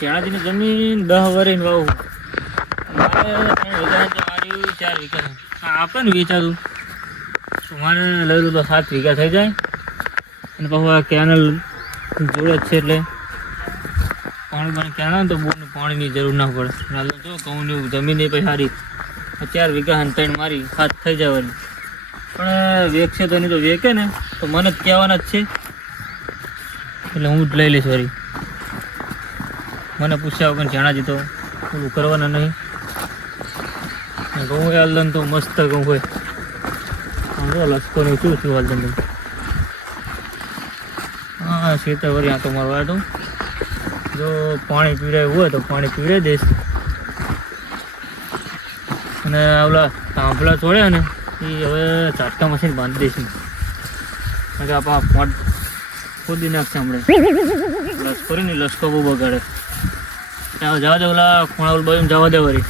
ચેણાજીની જમીન દહ વરીને વાવું. મારે ચાર વીઘા. હા, આપે ને વેચાતું મારે લઈ તો સાત વીઘા થઈ જાય. અને પાછું આ કેનલ જોડે છે એટલે પાણી પાણી કેનલ તો બહુ પાણીની જરૂર ના પડે. ના જો કહું ને એવું, જમીન એ પછી સારી ચાર વીઘા ત્રણ મારી, સાત થઈ જાય વળી પણ વેકશે તો નહીં તો વેકે ને, તો મને જ કહેવાના જ છે. એટલે હું જ લઈ લઈશ વળી. મને પૂછ્યા વગર જાણા જીતો એવું કરવાના નહીં. ઘઉં હાલદન તો મસ્ત ઘઉં હોય. આમ જો લસકો ને શું શું હાલદન તો હા શેતર વળી આ તો મારો આ તો જો પાણી પીવડાવ્યું હોય તો પાણી પીવડાવી દઈશ. અને ઓલા તાંભલા છોડ્યા ને એ હવે ચાટકા મશીન બાંધી દઈશું કારણ કે આપણા પોટ ખોદી નાખશે હમણાં. લશ્કરી ને લશ્કો બહુ બગાડે. જવા દે, ઓલા ખૂણા ઓલ બાજુ જવા દે વળી.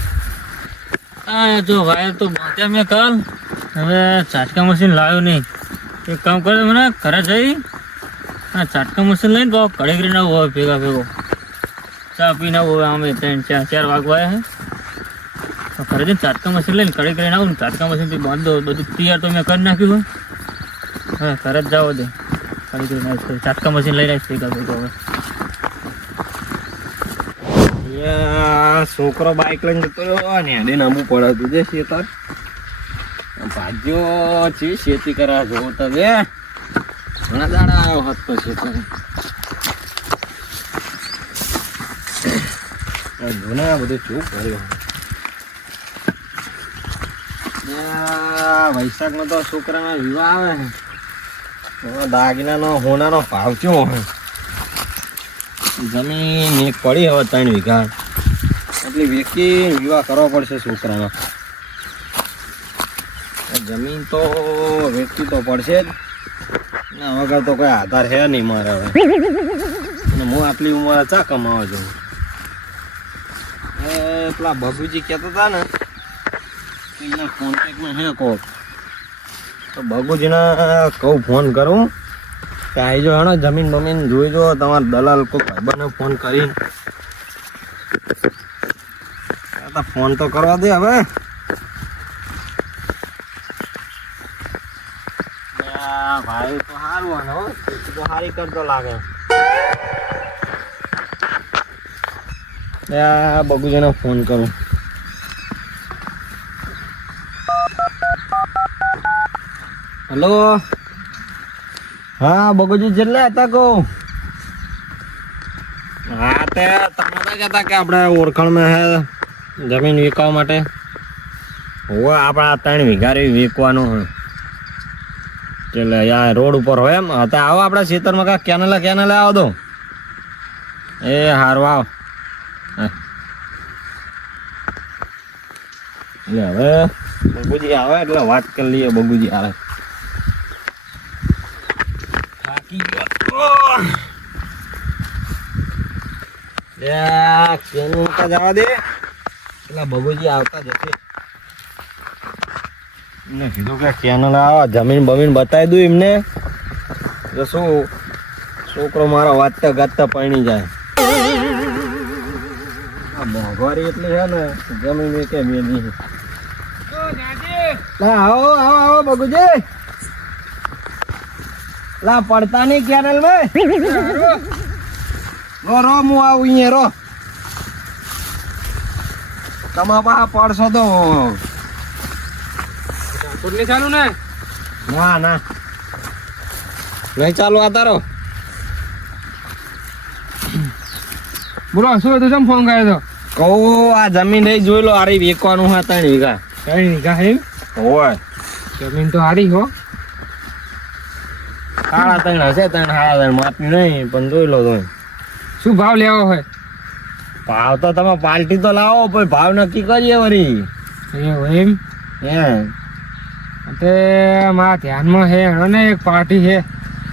હા જો વાયર તો બાંધ્યા મેં કાલ. હવે ચાટકા મશીન લાવ્યો નહીં. એક કામ કરે, મને ઘરે જઈ હા ચાટકા મશીન લઈને તો કડે કરીને આવું હોય ભેગા ભેગો. ચા પીને આવું હવે અમે ત્રણ, ચાર ચાર વાગવા આવ્યા હે. તો ઘરે જઈને ચાટકા મશીન લઈને કડે કરીને આવું ને ચાટકા મશીનથી બાંધો, બધું તૈયાર તો મેં કરી નાખ્યું હોય હા ઘરે જ જાવ દે કડે કરીને આવીશ ચાટકા મશીન લઈને આવીશ ભેગા ભેગો હવે. યા, છોકરો બાઈક લઈને જતો રહ્યો. ને એને નામું પડાતું છે શેતર. ભાજ્યો છે ખેતી કરા તો તમે ઘણા દાડા આવ્યો હોત શેતર. જૂના બધું ચૂપ કર્યો? વૈશાખમાં તો છોકરાના વિવાહ આવે દાગીનાનો હોનાનો ભાવ ચો જમીન એક પડી હવે ત્રણ વીઘા. એટલી વેચી વિવાહ કરવો પડશે છોકરાનો જમીન તો વેચવી તો પડશે જ. ના વગર તો કોઈ આધાર હે નહીં મારે હવે. હું આટલી ઉંમરે ચા કમાવા જાઉં. એ પેલા બગુજી કહેતા હતા ને એના કોન્ટેક્ટમાં હે કોક. તો બગુજીને કહું ફોન કરું, કે આવી જો હેણો જમીન બમીન જોઈ જો, તમારા દલાલ કોઈ ભાઈબંધને ફોન કરીને આ ફોન તો કરવા દે હવે. ભાઈ તો સારું હો. તો સારી કરતો લાગે. બગુજાને ફોન કરું. હલો? હા બગુજી જેટલા હતા કહું હા તે તમે તો કહેતા કે આપણે ઓળખાણમાં હે. જમીન વેચવા માટે? હોય આપણા ત્રણ વિઘારી વીકવાનું હોય. એટલે આ રોડ ઉપર હોય એમ. હતા આવો આપણા ખેતરમાં કાંક કેનલે કેનલે આવો દો એ હારું આવો. એટલે હવે બગુજી આવે, એટલે વાત કરી લઈએ, બગુજી આવે. થાકી ગયો. જવા દે. પેલા બગુજી આવતા જશે એમને કીધું કે કેનલ આવા જમીન બમીન બતાવી દઉં એમને. તો શું? છોકરો મારો વાંચતા ગાતા પરણી જાય. આ મોંઘવારી એટલી છે ને જમીન એ કે મેલી છે લા આવો આવો આવો બગુજી લા પડતા નહીં કેનલમાં રો રો હું આવું અહીંયા રો. તમારા પડશો તો ચાલુ ને? ના ના. નહીં ચાલુ આ તારો. બોલો શું હતું? ચમ ફોન કર્યો તો? કહું આ જમીન રહી જોઈ લો આરી વેચવાનું હા ત્રણ વીઘા. ત્રણ વીઘા હે હોય. જમીન તો હારી હો. સાડા ત્રણ હશે ત્રણ સાડા ત્રણ. માપી નહીં પણ જોઈ લો તો શું ભાવ લેવો હોય? ભાવ તો તમે પાર્ટી તો લાવો પણ ભાવ નક્કી કરીએ વળી. એવું એમ? હે. તે મારા ધ્યાનમાં હે અને એક પાર્ટી છે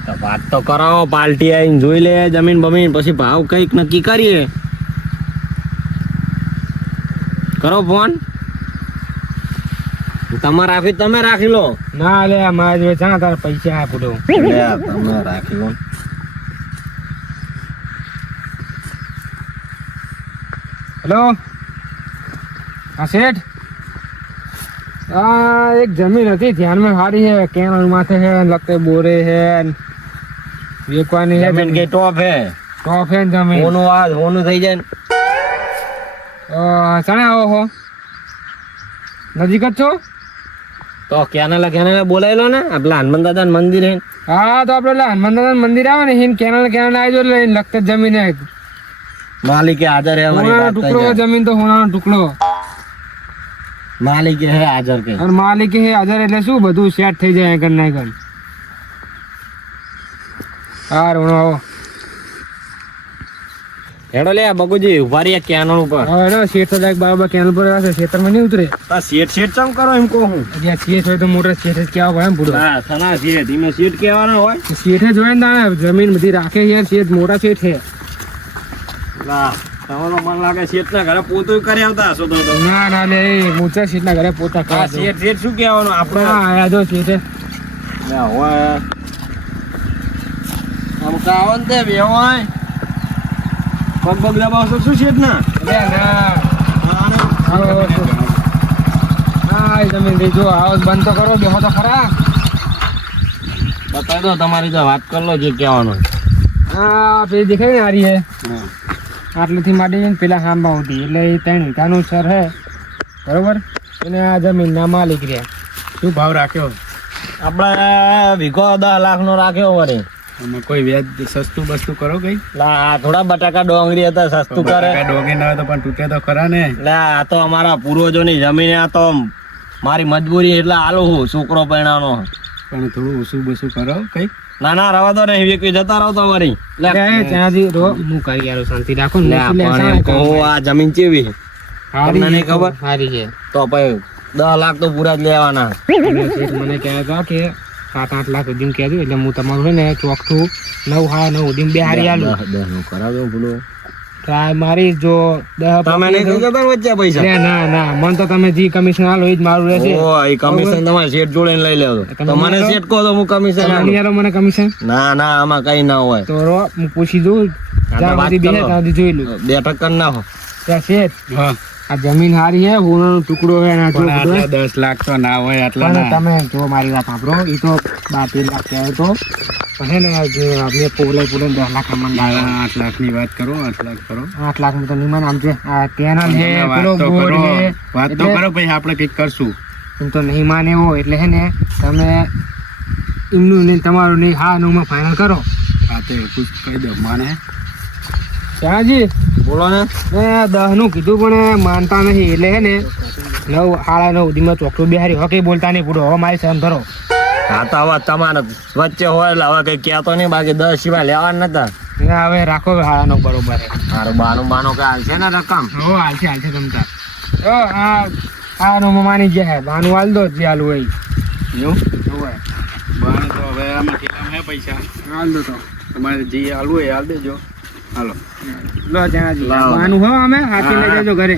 તો વાત તો કરાવો પાર્ટી આવીને જોઈ લે જમીન બમીન પછી ભાવ કંઈક નક્કી કરીએ. કરો ફોન. તમારે રાખી તમે રાખી લો. ના લે મારા જોડે જા તારા પૈસા આપડો તમે રાખી લો. હેલો. હા શેઠ? આ એક જમીન હતી ધ્યાનમાં સારી છે કેનલ માથે છે લગતે બોરે છે વેકવાની છે જમીન કે ટોપ છે ટોપ છે જમીન. ઓનું આ ઓનું થઈ જાય ને. અ, આવો હો? નજીક જ છો? તો કેનાલા કેનાલા બોલાયેલો ને આપણા હનુમાન દાદા મંદિર હે હા તો આપણે એટલે હનુમાન દાદા મંદિર આવે ને હિન કેનાલ કેનાલ આવી જો લગત જમીન હે માલિકે હાજર હે અમારી હોનાનો વાત થઈ ટુકડો જાય. જમીન તો હોનાનો ટુકડો માલિકે હે હાજર કે અને માલિક હે હાજર એટલે શું બધું સેટ થઈ જાય આગળ ના આગળ હા રોણો આવો હેડો લે બગુજી ઊભા રહ્યા કેનલ ઉપર હવે એનો શેઠ તો લાયક બરાબર કેનાલ પર આવશે ખેતરમાં નહીં ઉતરે? આ શેઠ શેઠ ચમ કરો એમ કહું જ્યાં શેઠ હોય તો મોટા શેઠ જ કેવા પડે એમ બુડો ના સના શેઠ એમાં શેઠ કહેવાના હોય. શેઠે જોયે ને તાણે જમીન બધી રાખે યાર શેઠ મોટા શેઠ છે. ના તમારો મન લાગે શેઠ ના ઘરે પોતું કરી આવતા હશો તો તો. ના ના લે એ મોટા શેઠના ઘરે પોતા ખાવા શેઠ શેઠ શું કહેવાનું? આપણે હા આયા જો શેઠે. ના હોય. આમ કાવો ને તે બે હોય પગ પગ દબાવશો શું શેઠ ના લે ના હા તમે જો આવો બંધ તો કરો બેહો તો ખરા. બતાવી દો તમારી તો વાત કરી લો જે કહેવાનું હા પેલી દેખાય ને હારી હે. આટલેથી માંડી પેલા હાંબા સુધી એટલે એ ત્રણ વીઘાનું સર હે બરોબર? અને આ જમીનના માલિક રહ્યા. શું ભાવ રાખ્યો? આપણે વીઘો દસ લાખનો રાખ્યો વળી. આમાં કોઈ વ્યાજ સસ્તું બસ્તું કરો કઈ? લા આ થોડા બટાકા ડોંગરી હતા સસ્તું કરે. ડોંગરી ના હોય તો પણ તૂટે તો ખરા ને. લા આ તો અમારા પૂર્વજોની જમીન આ તો મારી મજબૂરી એટલે આલો હું છોકરો પરણાનો. પણ થોડું ઓછું બસું કરો કઈ. ના ના રવા દો ને વીકી જતા રહો તો વરી લે, ત્યાંથી રો. હું કરી યાર શાંતિ રાખો ને પણ એમ આ જમીન કેવી હારી તમને નહીં ખબર? સારી છે. તો પછી દસ લાખ તો પૂરા જ લેવાના. મને હતા કે સાત આઠ લાખ સુધી કહેજો એટલે હું તમારું છે ને ચોખ્ઠું નવ હા નવ સુધી બે હારી આલું. દસ દસનું કરાવજો ટ્રાય મારી જો તમે નહીં થઈ જતા વચ્ચે પૈસા. ના ના મન તો તમે જે કમિશન આલો એ જ મારું રહેશે. ઓ એ કમિશન તમારે શેઠ જોડે લઈ લેજો. તમે તમને મને શેઠ કહો તો હું કમિશન નહીં મને કમિશન ના ના આમાં કઈ ના હોય. તો રો હું પૂછી દઉં હા, તો જ્યાં સુધી ત્યાં જોઈ લઉં. બેઠક ના હો. ત્યાં શેઠ હા. આ જમીન હારી છે હોનાનો ટુકડો છે આટલો દસ લાખ તો ના હોય આટલા તમે જો મારી વાત સાંભળો એ તો બાર તેર લાખ કહેવાય તો. છે ને આપણે પોલે પોલે દસ લાખ આમાં ના, આઠ લાખની વાત કરો આઠ લાખ કરો. આઠ લાખ તો નિમાન આમ છે આ કેનાલ છે પેલો કરો છે વાત તો કરો પછી આપણે કંઈક કરશું. એમ તો નહીં માને એવો એટલે હે ને તમે એમનું નહીં તમારું નહીં હા નું ફાઇનલ કરો. હા તે કહી દો માને. શાહજી બોલો ને. મેં દસનું કીધું પણ માનતા નહીં. એટલે હે ને નવ સાડા નવ સુધીમાં ચોખ્ખું બિહારી હોકે બોલતા નહીં પૂરો. હવે મારી સહન ધરો. હા તો હવે તમારે વચ્ચે હોય એટલે હવે કઈ કહેતો નહીં. બાકી દસ સિવાય લેવા નતા. ને હવે રાખો નવ બરોબર મારો બાનું બાનું કે હાલશે ને રકમ? હો હાલશે હાલશે તમતા. ઓ આ આ નો મમાની જે હે બાનું હાલ દો જે હાલ હોય. એવું? હોય. બાને તો હવે આમાં કેટલામાં હે પૈસા? હાલ દો તો. તમારે જે હાલ હોય હાલ દેજો. હાલો. લો જણાજી લાવો. હો અમે. હાથી લઈ જજો ઘરે.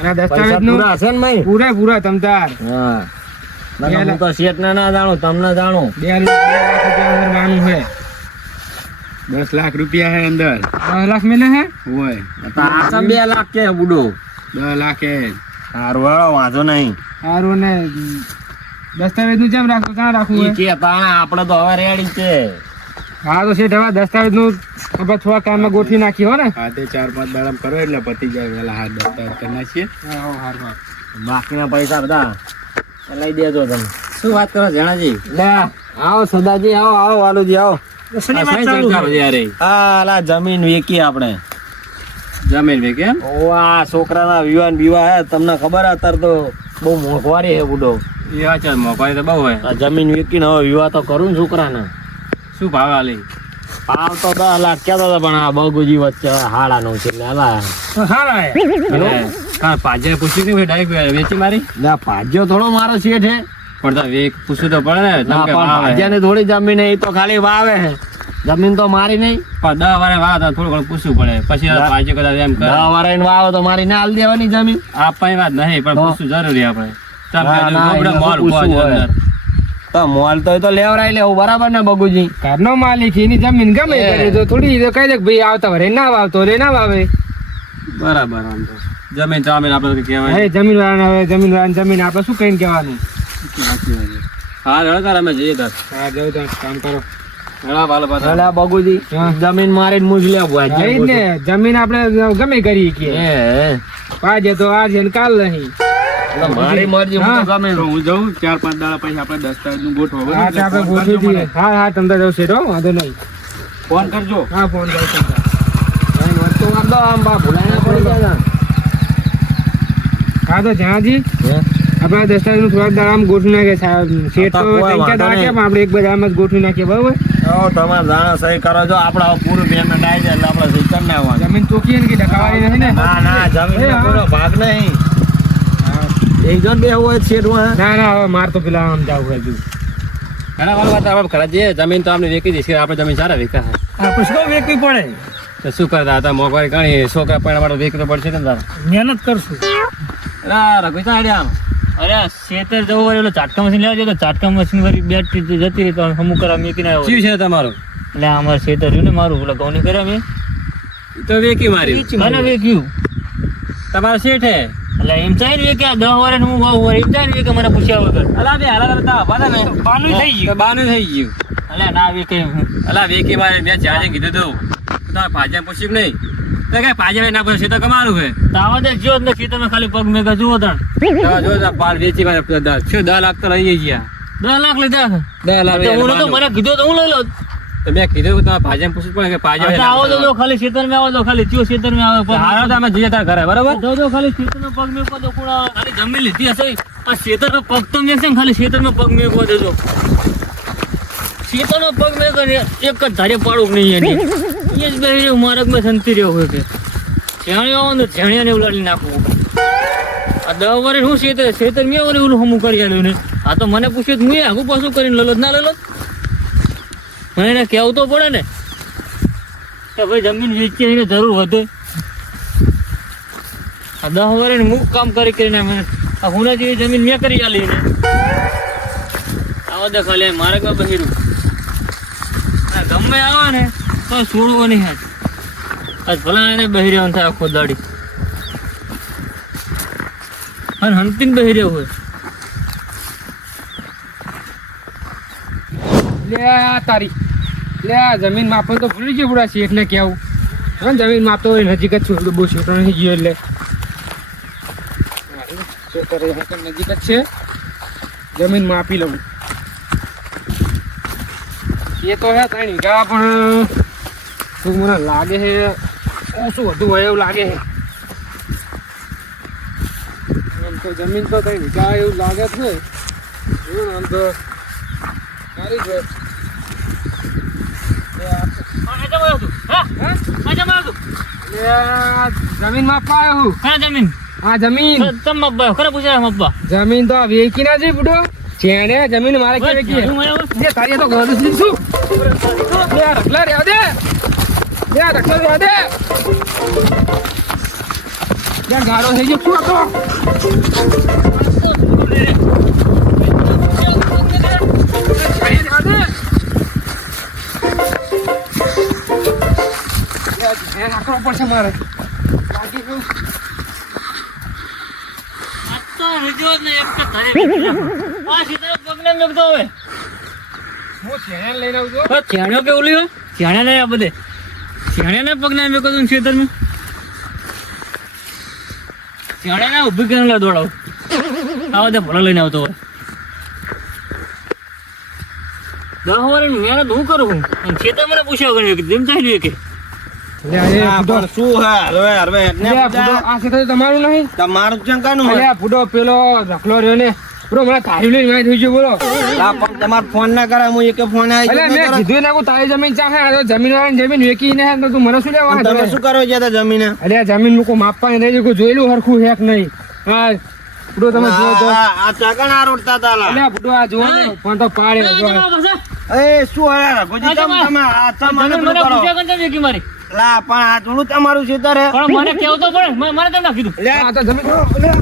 અને દસ્તાવેજનું હશે ને ભાઈ? પૂરા પૂરા તમતાર. હા. હું તો શેઠ ને ના જાણું તમને જાણું. બે લાખ રૂપિયા અંદર બાનું હે દસ લાખ રૂપિયા હે અંદર. દસ લાખ મિલે હે હોય. તો બે લાખ કે બુડો? દસ લાખ હે સારું વાળો વાંધો નહીં. સારું ને દસ્તાવેજનું જેમ રાખો ત્યાં રાખવું કે આપણે તો હવે રેડી છે. હા તો શેઠ હવે દસ્તાવેજનું આપણે થોડા કામમાં ગોઠવી નાખી હો ને. હા તે ચાર પાંચ દાડા કરો એટલે પતી જાય પેલા હાથ દસ્તાવેજ કરી નાખીએ. હા હો. બાકીના પૈસા બધા લઈ દેજો તમે. શું વાત કરો જણાજી લે આવો સદાજી આવો આવો વાલુજી આવો. વાત હા જમીન વેકી આપણે. જમીન વે એમ? ઓ આ છોકરાના વિવાહ વિવાહ હે તમને ખબર હે અત્યારે તો બહુ મોંઘવારી હે બુડો. એ અચ્છા મોકવાય તો બહુ હોય. જમીન વેકીને હવે વિવાહ તો કરું ને છોકરાને. શું ભાવ આલે? ભાવ તો દસ લાખ કહેતો હતો પણ આ બગુજી વચ્ચે હાડા નું છે એટલે હલા સારા હે. એટલે હા પાજે પૂછ્યું કે ડાયરેક્ટ વેચી મારી? ના ભાજ્યો થોડો મારો છે છે પણ તો એક પૂછ્યું તો પડે ને ના જેમ કે પણ ભાવે. ભાજ્યાની થોડી જમીન એ તો ખાલી વાવે જમીન તો મારી નહીં. પણ દસ વારે વાવ તો થોડું ઘણું પૂછવું પડે. પછી ના. પાજે કદાચ એમ દસ વારે વાવે તો મારી ના હાલ દેવાની જમીન. આપવાની વાત નહીં પણ? પૂછવું જરૂરી આપણે. મોલ? અંદર. તો મોલ તો એ તો લેવરાય લેવું બરાબર ને બગુજી? ઘરનો માલિક એની જમીન ગમે. કરે તો થોડી તો કહી દે ભાઈ આવતા વરે ના આવતો રે ના વાવે. બરાબર આમ તો. જમીન જમીન આપણે કહેવાય. હે જમીન વાળાને હવે જમીન વાળાને જમીન આપણે શું કહીને કહેવાનું? હા રેડો તાર અમે જઈએ તાર. હા જવું તો કામ કરો. રેડા વાલો પાછા અલા બગુજી. જમીન મારીને મુજ લેવું હા, ઈ જમીન આપણે ગમે કરી કે. આજે તો આજે ને કાલ નહીં. મારી મરજી હું. ગમે તો હું જાઉં ચાર પાંચ દાડા પછી આપણે દસ્તાવેજનું ગોઠવો હા આપણે ગોઠવી દઈએ. હા હા તમને જવું છે વાંધો નહીં. ફોન કરજો. હા ફોન કરશું વસ્તુ આમ આમ બા ભૂલાઈને પડી ગયા હા તો જ્યાંજી આપણા દસ્તાવેજનું દાડા આમ ગોઠવી સાહેબ. શેઠ તો આપણે એક બધા જ ગોઠવી નાખીએ બરોબર? તમારે જાણે સહી કરો જો આપણે પૂરું પેમેન્ટ આવી જાય એટલે આપણે સહી કરી નાખવાનું જમીન ચોખ્ખી ને નથી ને? ના ના જમીન પૂરો ભાગ નહીં. જણ બે હોય શેઠમાં ના ના હવે માર તો પેલા આમ જાવ હજુ ઘણા વાર વાત આપણે ખરા જઈએ જમીન તો આપણે વેચી દઈશું આપણે જમીન સારા વેચા આપણે શું વેચવી પડે? તો શું કરતા હતા? મોંઘવારી ઘણી છોકરા પણ માટે વેચવું પડશે ને તારા. મહેનત કરશું. રઘુ તો આડ્યા અરે શેતર જવું હોય એટલે ચાટકા મશીન લેવા તો ચાટકા મશીન વાળી બેટરી જતી રહી તો અમુક કરવા મેકી ના શું છે તમારું? એટલે અમારે શેતર રહ્યું ને મારું એટલે ઘઉં કર્યા મેં. તો વેકી મારી મને વેક્યું તમારા શેઠ હે? એટલે એમ થાય ને કે આ દસ વર્ષ હું વાવ વર એમ થાય કે મને પૂછ્યા વગર. અલા બે હાલા કરતા ને. બાનું થઈ ગયું. બાનું થઈ ગયું. એટલે ના વે કે અલા વેકી મારે મેં જાજે કીધું તું. તમે ભાજ્યા પૂછ્યું નહીં? તો કઈ ભાજ્યા ના પૂછ્યું તો કમારું હે તાવ દે જો ને તમે ખાલી પગ મેં જુઓ તણ. જો જો તો પાલ વેચી મારે શું દસ લાખ તો લઈ ગયા? દસ લાખ લીધા છે. દસ લાખ તો હું નતો મને કીધું તો હું લઈ લો તો મેં કીધું કે તમે ભાજ્યા પૂછવું પડે કે આ આવો તો જો ખાલી ખેતરમાં આવો તો ખાલી ચિયો ખેતર મે આવે પણ હારો તમે જઈએ તાર ઘરે બરાબર? જો જો ખાલી ખેતર નો પગ મેકો તો કોણ ખાલી જમી લીધી હશે. આ ખેતર નો પગ તો મે છે ખાલી ખેતર નો પગ મેકો દેજો ખેતર નો પગ મે કરે એક જ ધારે પાડું નહીં એની. એ જ બે માર્ગમાં સંતી રહ્યો હોય કે. છેણ્યો આવો ને છેણિયા ને ઉલાડી નાખવું. આ દસ વર્ષ હું ખેતર ખેતર મેં ઓલું હમું કરી આલ્યું ને. આ તો મને પૂછ્યું હું મેં આગું પાછું કરીને લલો ના લલો મને એને કહેવું તો પડે ને કે ભાઈ જમીન વેચી એને જરૂર વધે. આ દસ વર્ષ મુખ કામ કરી કરીને અમે આ હુના જેવી જમીન મેં કરી આલી ને આવા દે મારે માર્ગમાં બહેરું. ગમે આવે ને તો છોડવો નહીં હાથ. આજ ભલા એને બહી રહ્યો થાય આખો દાડી. અને હંતીને બહી રહ્યો હોય. લે તારી. લે, આ જમીન માપો તો ભૂલી ગયો પૂરા શેઠ એટલે કેવું. હા જમીન માપતો હોય નજીક જ છું બહુ છોકરો નહીં ગયો એટલે. નજીક જ છે. જમીન માપી લઉં. એ તો હે, ત્રણ વીઘા, પણ શું મને લાગે છે ઓછું વધુ હોય એવું લાગે છે? આમ તો જમીન તો ત્રણ વીઘા એવું લાગે છે. ને, આમ તો સારી છે આ જમા હતું હા હા? આ જમા હતું એટલે આ જમીન માપવા આવ્યો હું. હા જમીન? આ જમીન. તમે મબ્બા ખરા પૂછ્યા મબ્બા જમીન તો વેચી ના જઈ બુડો. ચેણે જમીન મારે કે વેચી? જે તારી તો ઘર સુધી શું બે રખલા રહેવા દે. બે રખલા રહેવા દે. બે ગાળો થઈ ગયો. શું હતો ઓલી હોય છેણ્યા ને આ બધે. છેણ્યા ને પગને મેકો તું ખેતરમાં? છેણ્યા ને ઊભી કરીને દોડાવું દોડાવ. આ બધે ભલો લઈને આવતો હોય. દસ હું. કરું ખેતર મને પૂછ્યા કર્યું જેમ થાય કે. તમારું નહીં? તમારું ચંકાનું અલે પેલો રખલો રહ્યો ને. બરો મને તારી લઈને વાંચ થઈ બોલો. આ પણ તમારો ફોન ના કરાય હું એક ફોન આવી અલે મેં કીધું ને કે તારી જમીન ચાહે આ તો જમીન વાળાની જમીન વેચીને હે તો તું મને શું લેવા તમે શું કરો છો ત્યાં જમીન? અરે આ જમીન મૂકો માપવા નહીં રહી જોયેલું હરખું હેક નહીં? હા તમે તો આ રોડતા ને પણ તો પાડે એ શું હે? રઘુજી તમે આ મને પૂછ્યા વેકી મારી. લા પણ આ થોડું તમારું ખેતર હે. પણ મને કેવું તો પડે? મારે મને તમને કીધું? લે આ તો જમીન લે.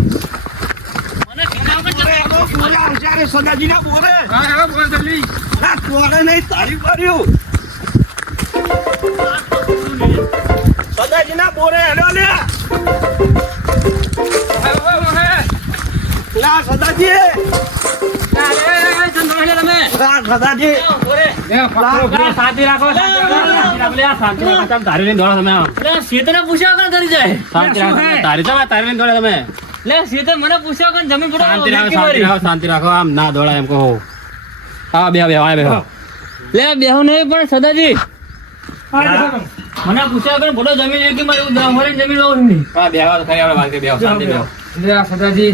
મને કીધું વગર અરે, આ તો બોલે, હોશિયાર હે, સદાજીના બોલે. હા હા બોલ જલ્દી. લા, તોડે નહીં, તારી કર્યું. સદાજીના બોરે હેડો લે. લા સદાજી લા સદાજી શાંતિ રાખો આમ. લે શેતને પૂછ્યા વગર કરી જાય. શાંતિ રાખો તારી તમે તારી લઈને દોડો તમે. લે શેતને મને પૂછ્યા વગર જમીન પર શાંતિ રાખો શાંતિ રાખો શાંતિ રાખો આમ ના દોડાય એમ કહો. હા બે બે લે બેહો નહીં પણ સદાજી. મને પૂછ્યા વગર બોલો જમીન એક મારે જમીન વાવું નહીં. હા બે તો ખરી આપણે વાત કરી બે શાંતિ બે લે સદાજી.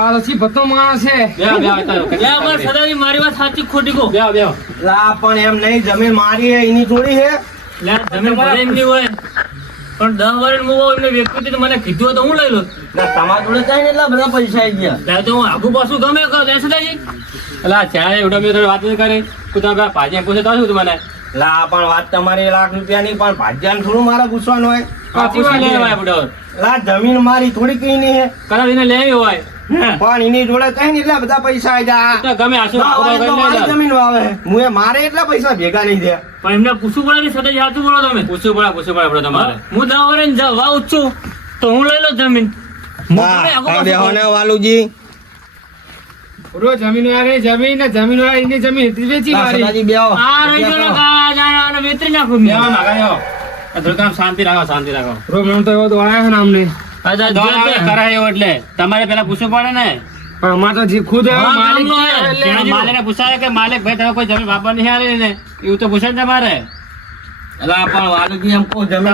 આ તો ભતો માણસ છે? બે બે પણ સદાજી મારી વાત સાચી ખોટી કો બે બે. લા પણ એમ નહીં જમીન મારી હે એની થોડી હે. લા જમીન ભરે એમની હોય પણ દસ વર્ષ હું એમને વ્યક્તિ તો મને કીધું તો હું લઈ લઉં? ના તમારા જોડે થાય ને એટલા બધા પૈસા આવી ગયા. લે તો હું આગુ પાછું ગમે કહો લે સદાજી? લા ચાલે એવડો મેં વાત કરી. તું તમે પાછી એમ પૂછે તો શું તું મને? લા પણ વાત તમારી લાખ રૂપિયાની પણ ભાજ્યાને થોડું મારા પૂછવાનું હોય. લે લા જમીન મારી થોડી કઈ નહીં હે. કરાર એને લેવી હોય. પણ એની જોડે કઈ એટલા બધા પૈસા ગમે મારી જમીન આવે હું મારે એટલા પૈસા ભેગા નહીં થયા. પણ એમને પૂછવું પડે કે સદાજી જાતું બોલો તમે? પૂછવું પડે પૂછવું પડે તમારે. હું દવા વરે જવા છું તો હું લઈ લઉં જમીન? વાલુજી. જમીન વાળી જમીન ને જમીન વાળી એની જમીન વેચી મારી. બેહો. આ રહી ગયો વેતરી નાખું બેહો શાંતિ રાખો શાંતિ રાખો. રોજ મને તો એવો તો આયા છે ને અમને. કરાય એટલે. તમારે પેલા પૂછવું પડે ને. પણ અમાર તો ખુદ માલિક પૂછાય કે માલિક ભાઈ તમે કોઈ જમીન વાપર છે આવી ને? એવું તો પૂછે ને તમારે.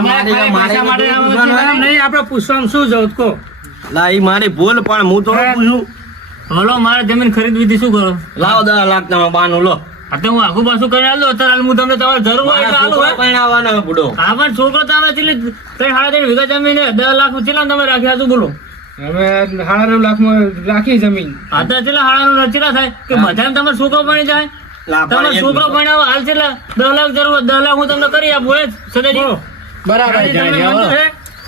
મારી. નહીં. ભૂલ પણ હું તો પૂછું. હલો મારે જમીન ખરીદવી શું કરો? લાવો દસ લાખ તમે બાનું લો. તો હું આખું પાછું કરી આલો અત્યારે હાલ હું તમને તમારે જરૂર હોય એટલે હે. પરણાવવાનો હે બુડો. હા પણ છોકરો તો અમે ચીલી ત્રણ સાડા ત્રણ વીઘા જમીન હે. દસ લાખ ચેલા તમે રાખ્યા હતું બોલો. હવે હાડા નવ લાખમાં રાખી જમીન. આ ચેલા હાડા હાડાનું ચીલા થાય કે બધાને તમારો છોકરો ભણી જાય? પણ તમારો છોકરો. ભણાવો હાલ છે દસ લાખ જરૂર હોય, દસ લાખ હું તમને કરી આપું હે સદાજી? બરાબર?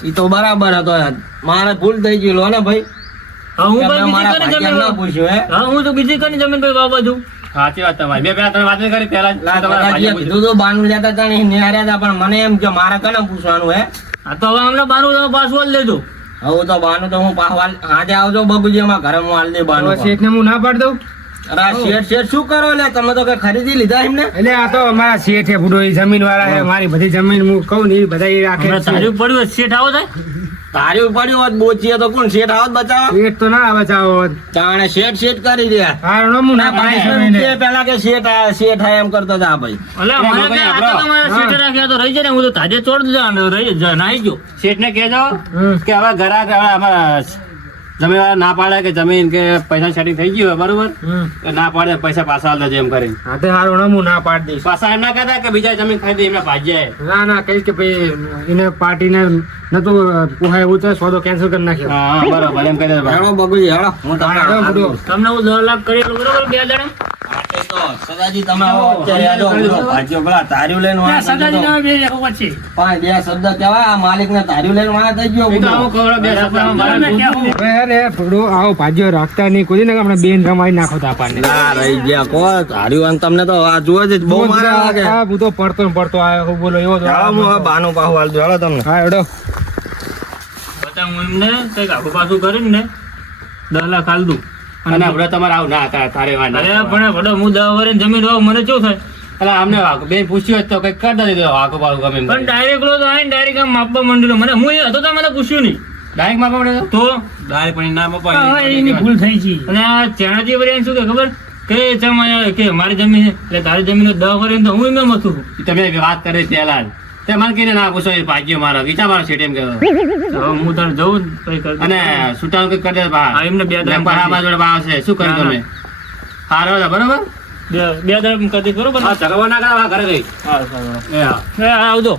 ઈ તો બરાબર હતો. મારે ભૂલ થઈ ગઈ લો ને ભાઈ? હા મેં બીજી ભાગ્યને જમીન ના પૂછ્યું હા? હું તો બીજી કરી જમીન ભાઈ બાબા છું સાચી વાત તમારી. મેં પેલા તમે વાત કરી પેલા કીધું તો બાનું લેતા હતા ને ઈ હતા પણ મને એમ કે મારે કને પૂછવાનું હે? આ તો હવે અમને બારું પાછું જ લેજો હવે તો બાનું તો હું પાહવાલ આજે આવજો બબુજી અમારા ઘરે હું હાલ દે બાનું શેઠ ને હું ના પાડ દઉં? અરે શેઠ શેઠ શું કરો લે? તમે તો કઈ ખરીદી લીધા એમને? એટલે આ તો અમારા શેઠ છે બુડો એ જમીન વાળા મારી બધી જમીન હું કહું ને એ બધા એ રાખે જ પડ્યું શેઠ આવો થાય તારી પડ્યું હોત બોચીએ તો કોણ શેઠ આવત બચાવવા? શેઠ તો ના બચાવો તાણે શેઠ શેઠ કરી દે. હારું હું ના પાડીશ પેલા કે શેઠ આ શેઠ આ એમ કરતો હતા ભાઈ. અલે મને કે આ તો. તમારે શેઠે રાખ્યા તો રહી જાય ને હું તો તાજે ચોડ દીધા રહી જ- નાહી ગયો. શેઠને કહેજો કે હવે ઘરા અમારા જમીન ના પાડે કે જમીન કે પૈસા સેટિંગ થઈ ગયું હોય બરોબર? ના પાડે પૈસા પાછા આલ દેજો એમ કરીને. હા તે હારું હું ના પાડી દઈશ. પાછા એમ ના કહેતા કે બીજા જમીન ખરીદી એમને ભાજ્યા ના ના કહીશ કે ભાઈ એને પાર્ટીને નતું પોહાય એવું તો સોદો કેન્સલ કરી નાખ્યો. હા બરોબર એમ કહી દે ભાઈ. હેડો હું તમને હું દસ લાખ કરી બરોબર બે તો સદાજી તમે પેલા તાર્યું લઈને પાંચ બે શબ્દ આ તાર્યું લઈને વાળા થઈ ગયો. આવું ભાજ્યો રાખતા નહીં. કોઈ ને આપણે બેન રમાઈ નાખો તો આપણને. ના રહી ગયા કો તાર્યું અને તમને તો આ જુઓ જ બહુ મારે લાગે હા હું તો પડતો ને પડતો આવ્યો બોલો એવો તો હું બાનું હાલ દઉં. તમને. હા એડો બતા હું એમને કંઈક આખું પાછું કરીને ને લાખ હાલ દઉં. અને આપણે તમારે આવું ના હતા તારે વાત અરે પણ વડો હું દવા વરે જમીન હોવ મને શું થાય? એટલે અમને વાઘ- બે પૂછ્યું હોત તો કઈ કરતા દીધો વાઘો બાઘો ગમે પણ ડાયરેક્ટ લો તો આવીને ડાયરેક્ટ આમ માપવા માંડેલો મને હું એ હતો તો મને પૂછ્યું નહીં. ડાયરેક્ટ માપવા પડે તો? તો? ડાયરેક્ટ પણ ના ભૂલ થઈ છે. અને આ ચેણાજી વળી શું કે ખબર? કે ચમ કે મારી જમીન એટલે તારી જમીન દસ વરે તો હું એમ હતું. તમે વાત કરી પહેલા મને કહીને ના પૂછો એ ભાગ્યો મારો. વિચાર મારો છે એમ કહેતો. હું તને જઉં. અને કંઈક કરી દે એમને બે બાજુ બહાર શું કર્યું તમે? હારો હતા, બરોબર? બે બે કરી બરોબર? હા ના ઘરે ગઈ હા આવજો.